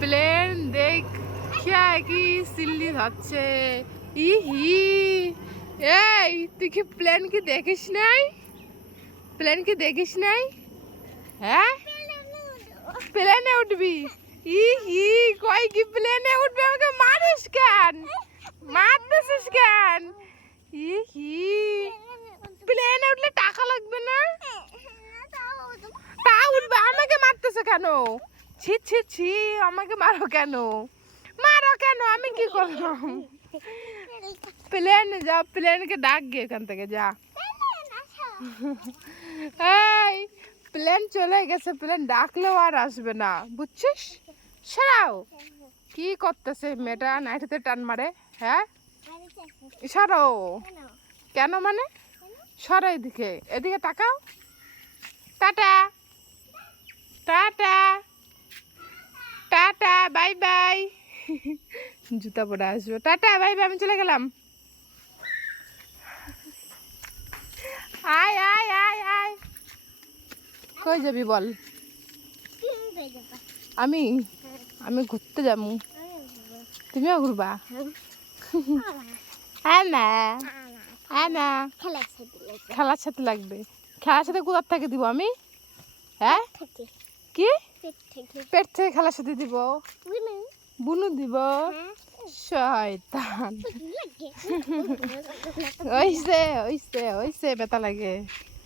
Plane দেখিয়া কি সিল্লি হচ্ছে। ইহি এই তুই কি প্লেন কি দেখিস নাই? প্লেন কি দেখিস নাই? হ্যাঁ প্লেনে উঠবি? ইহি কই কি প্লেনে উঠবে? আমাকে মারিস কেন? মারতেছিস কেন? ইহি প্লেনে উঠলে টাকা লাগবে না? তা উঠবে, আমাকে মারতেছে কেন? ছি ছি ছি, আমাকে মারো কেন? মারো কেন? আমি কি করলাম? প্লেনে যা, প্লেনকে ডাক গিয়ে এখান থেকে যা। এই প্লেন চলে গেছে, প্লেন ডাকলেও আর আসবে না, বুঝছিস? সরাও। কি করতেছে মেয়েটা? নাইটিতে টান মারে। হ্যাঁ সরো। কেন মানে? সরো এদিকে, এদিকে তাকাও। Tata tata tata bye bye. জুতা পরে আসবো। টাটা বাই বাই, আমি চলে গেলাম। আয় আয় আয় আয়। কই যাবি বল? আমি আমি ঘুরতে যাবো। তুমিও ঘুরবা? হ্যাঁ না হ্যাঁ না, খেলার সাথে লাগবে। খেলার সাথে কোথার থেকে দিব আমি? হ্যাঁ কি পেট থেকে খেলার সাথে দিব? বুনু দিব? শয়তান। ওইসে ওইসে ওইসে ব্যথা লাগে।